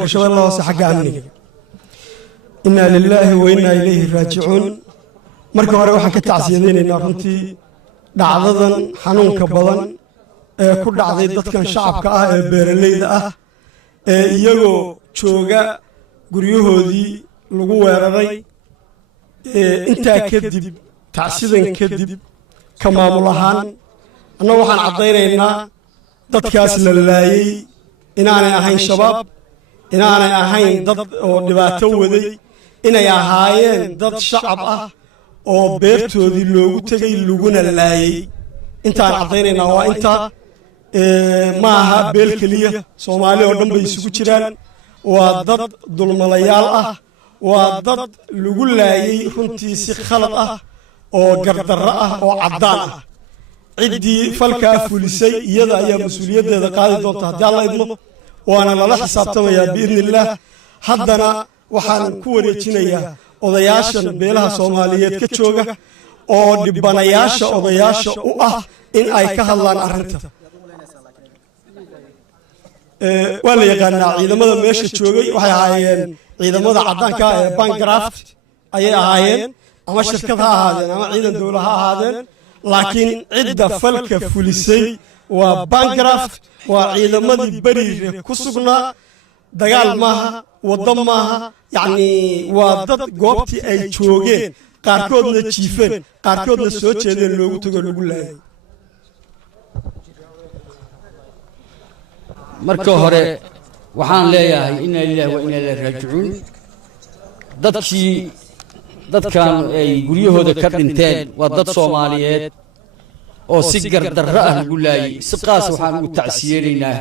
gobolka Shabeellaha Hoose xagga amniga inna lillahi wa inna ilayhi raaji'uun marka hore waxaan ka tacsiyadeynaynaa runtii dhacdadan xanuunka badan ee ku dhacday dadkan shacabka ah ee beeraleyda ah ee iyagoo jooga guryahoodii lagu weeraray intaa kadib tacsidan kadib ka maamul ahaan anna waxaan caddaynaynaa dadkaas la laayay inaanay ahayn shabaab inaanay ahayn dad oo dhibaato waday inay ahaayeen dad shacab ah oo beertoodii loogu tegay laguna laayay intaan caddaynaynaa waa intaa ma aha beel keliya Soomaali oo dhan bay isugu jiraan waa dad dulmalayaal ah waa dad lagu laayay runtii si khalad ah oo gardarro ah oo caddaan ah ciddii falkaa fulisay iyada ayaa mas-uuliyaddeeda qaadi doonta haddii alla idmo waana lala xisaabtamayaa biidnillaah haddana waxaan ku wareejinayaa odayaashan beelaha Soomaaliyeed ka jooga oo dhibanayaasha odayaasha u ah in ay ka hadlaan arrinta waa la yaqaanaa ciidamada meesha joogay waxay ahaayeen ciidamada caddaanka ee Bangraft ayay ahaayeen ama shirkad ha ahaadeen ama ciidan dowlad ha ahaadeen laakiin cidda falka fulisay waa Bangraft waa ciidamadii bariire ku sugnaa dagaal maaha waddo maaha yacni waa dad goobtii ay joogeen qaarkoodna jiifeen qaarkoodna soo jeedeen loogu tago lagu laayay marka hore waxaan leeyahay inna lillahi wa inna ilayhi raaji'uun dadkan ay guryahooda ka dhinteen waa dad Soomaaliyeed oo si gardarro ah lagu laayay si qaas waxaan ugu tacsiyeenaynaa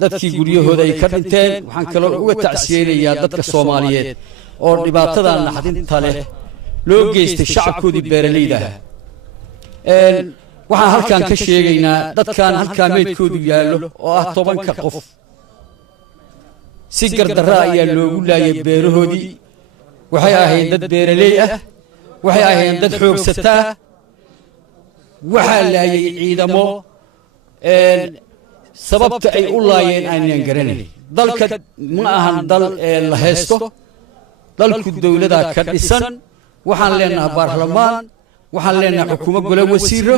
dadkii guryahooda ay ka dhinteen waxaan kaloo uga tacsiyeenayaa dadka Soomaaliyeed oo dhibaatada naxdinta leh loo geystay shacabkoodii beeraleyda waxaan halkaan ka sheegaynaa dadkan halkaa meydkoodu yaallo oo ah 10 qof si gardarro ayaa loogu laayay beerahoodii waxay ahayd dad beeraley ah waxay ahayd dad xoogsataa waxaa laayay ciidamo sababta ay u laayeen aanan garanayn dalka ma ahan dal la haysto dalku dawladda ka dhisan waxaan leenahay baarlamaan waxaan leenahay xukuumad gole wasiiro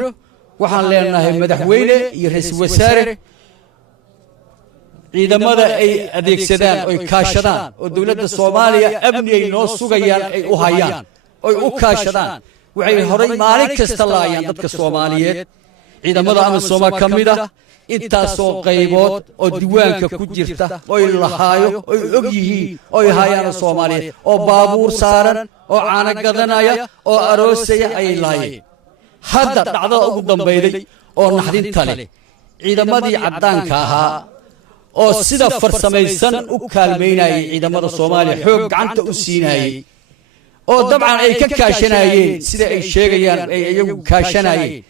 waxaan leenahay madaxweyne iyo ra'iisul wasaare ciidamada ay adeegsadaan oo kaashadaan oo dawladda Soomaaliya amni ay noo sugayaan ay u hayaan oo u kaashadaan waxay horay maalin kasta laayaan dadka Soomaaliyeed ciidamada Amisom kamid ah intaasoo qaybood oo diiwaanka ku jirta oo la haayo oo og yihiin oo hayaan Soomaaliyeed oo baabuur saaran oo caana gadanaya oo aroosaya ay laayeen hadda dhacdada ugu dambeeyay oo naxdinta leh ciidamadii caddaanka ahaa oo sida farsamaysan u kaalmeynayay ciidamada Soomaaliya xoog gacanta u siinayay oo dabcan ay ka kaashanayeen sida ay sheegayaan ay iyagu kaashanayeen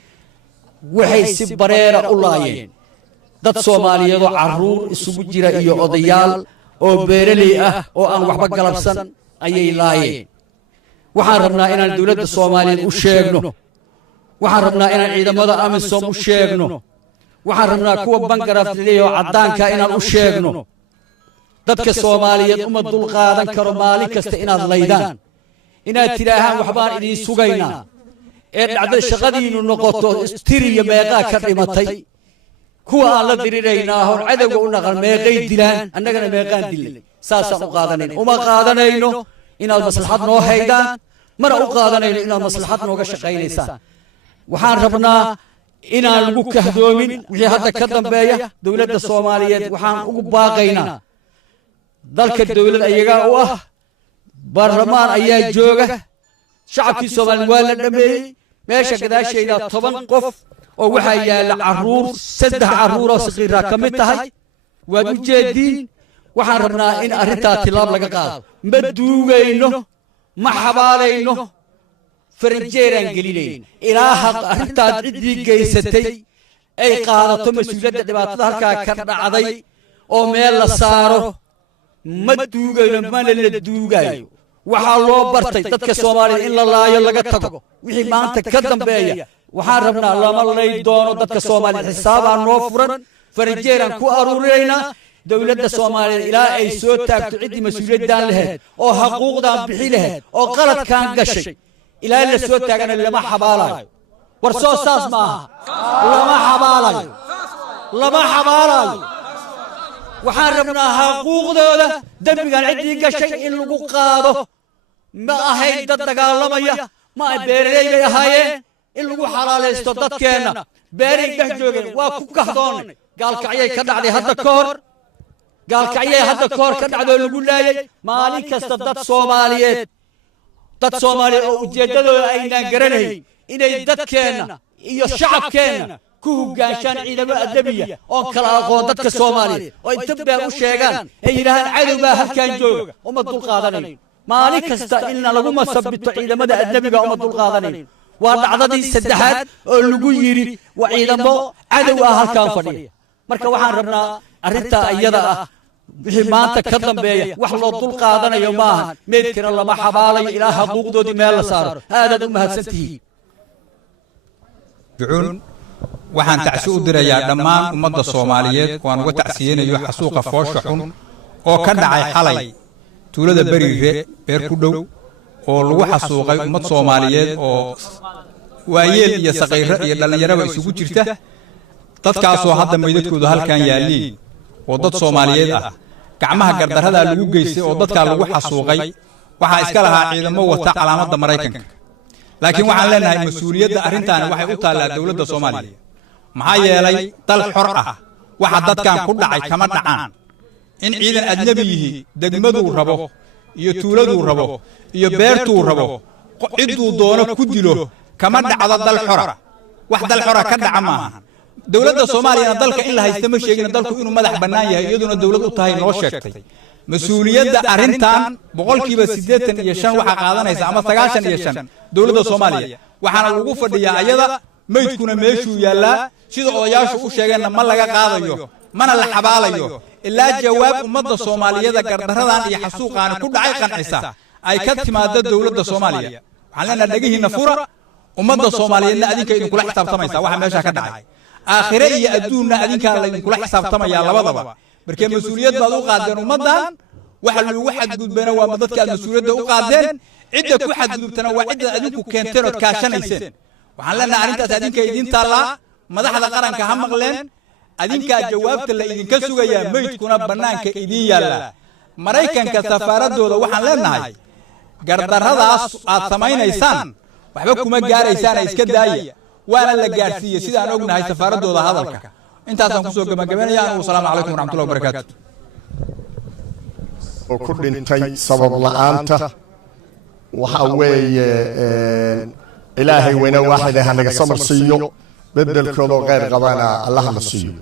waxay si bareera u laayeen dad Soomaaliyeed oo caruur isugu jira iyo odayaal oo beeraley ah oo aan waxba galabsan ayay laayeen waxaan rabnaa inaan dawladda Soomaaliyeed u sheegno waxaan rabnaa inaan ciidamada Amisom u sheegno waxaan rabnaa kuwa Bangraft leeyo caddaanka inaan u sheegno dadka Soomaaliyeed uma dul qaadan karo maalin kasta inaad laydaan inaad tiraahaan waxbaan idin sugaynaa ee dhacday shaqadiinu noqoto istiriya meeqa ka dhimatay kuwa aan la diriraynaa hor cadawga u naqan meeqay dilaan annagana meeqaan dilay saasaan u qaadanayno uma qaadanayno inaad maslaxad noo haydaan mana u qaadanayno inaad maslaxad nooga shaqaynaysaan waxaan rabnaa inaan lagu kahdoomin wixii hadda ka dambeeya dawladda Soomaaliyeed waxaan ugu baaqaynaa dalka dawlad ayaga u ah baarlamaan ayaa jooga shacabkii Soomaaliyeed waa la dhameeyay meesha gadaasheeda 10 qof oo waxaa yaala caruur 3 caruur oo saqiira ka mid tahay waad u jeediin waxaan rabnaa in arrintaa tilaab laga qaado ma duugayno ma xabaalayno فرنجيران قليلين إلها أنت عدي جيستي أي قادة مسؤولية دبعت ذلك كرد عضي أو ميل صارو مدوغي لما للدوغي وحالو برتي تدك الصومالي إلا الله يلا قتقو وحي ما أنت كدن بيا وحاربنا الله ما الله يدونو تدك الصومالي حساب عن وفرا فرنجيران كو أرورينا دولة الصومالية إلى أي سوتاك تعدي مسؤولية دان لهاد أو حقوق دان بحي لهاد أو غلط كان قشي إلى اللي سوتاك أنا اللي ما حبالاي ورسو ساس معها لما حبالاي لما حبالاي وحاربنا حقوق دولة دمي كان عدي قشي إن لقو قاده ما أهيد دقالمية ما بيرلي هايين إن لقو حلال استودت كينا بيري دحجوغين واكو كهدون قال كعيه كدعدي هدا كور قال كعيه هدا كور كدعدو لقو لايي مالي كستدت صوماليات dad Soomaali oo ujeedadooda aynaan garanayn inay dadkeena iyo shacabkeena ku hogaanshaan ciidamada adabiya oo kala aqoon dadka Soomaaliyeed oo inta baa u sheegaan ay yiraahdaan cadawga halkaan jooga uma dul qaadanayn maalin kasta in lagu masabito ciidamada adabiga uma dul qaadanayn waa dhacdadii saddexaad oo lagu yiri waa ciidamo cadow ah halkaan fadhiya marka waxaan rabnaa arrinta iyada ah wixii maanta ka dambeeya wax loo dul qaadanayo maaha meedkana lama xabaalayo ilaa xuquuqdoodii meel la saaro aadaad u mahadsantihiin ducuun waxaan tacsi u dirayaa dhammaan ummadda Soomaaliyeed waan uga tacsiyeenayo xasuuqa foosha xun oo ka dhacay xalay tuulada Bariire beer ku dhow oo lagu xasuuqay ummad Soomaaliyeed oo waayeel iyo saqayro iyo dhalinyaro isugu jirta dadkaasoo hadda meydadkooda halkaan yaaliin oo dad Soomaaliyeed ah gacmaha gardarada lagu geystay oo dadka lagu xasuuqay waxa iska lahaa ciidamo wata calaamadda Mareykanka laakiin waxaan leenahay mas'uuliyadda arrintan waxay u taalaa dawladda Soomaaliya maxaa yeelay dal xor ah waxa dadkan ku dhacay kama dhacaan in ciidan ajnabi yihi degmaduu rabo iyo tuuladuu rabo iyo beertuu rabo ciduu doono ku dilo kama dhacdo dal xor wax dal xor ka dhaca maaha dawladda Soomaaliya dalka in la haysto ma sheegin dalku inuu madax banaan yahay iyaduna dawlad u tahay noo sheegtay mas'uuliyadda arrintan 85% waxa qaadanaysa ama 95 dawladda Soomaaliya waxaana lagu fadhiyaa ayada meydkuna meeshuu yaalaa sida odayaashu u sheegeen ma laga qaadayo mana la xabaalayo ilaa jawaab ummadda Soomaaliyeed gardaradan iyo xasuuqaan ku dhacay qancisa ay ka timaado dawladda Soomaaliya waxaan leenahay dhagihiina fura ummadda Soomaaliyeedna adinka idin kula xisaabtamaysa waxa meesha ka dhacay aakhire iyo adduunna adinka la idin kula xisaabtamaya labadaba markee mas'uuliyad baad u qaadeen ummadan waxa lagu xadgudbana waa dadka mas'uuliyadda u qaadeen cidda ku xadgudubtana waa cidda adinku keenteen oo kaashanayseen waxaan leenahay arrintaas adinka idin taala madaxda qaranka ha maqleen adinka jawaabta la idinka sugayaa meydkuna banaanka idin yaala Mareykanka safaaradooda waxaan leenahay gardaradaas aad samaynaysaan waxba kuma gaaraysaan iska daaya waana la gaarsiiyay sida aan ognahay safaaradooda hadalka intaasaan ku soo gabagabanayaa assalaamu calaykum waraxmatullaahi wabarakaatuh oo ku dhintay sabab la'aanta waxa weeye ilaahay weyna waaxid ah naga samar siiyo bedelkooda qeyr qabana allah na siiyo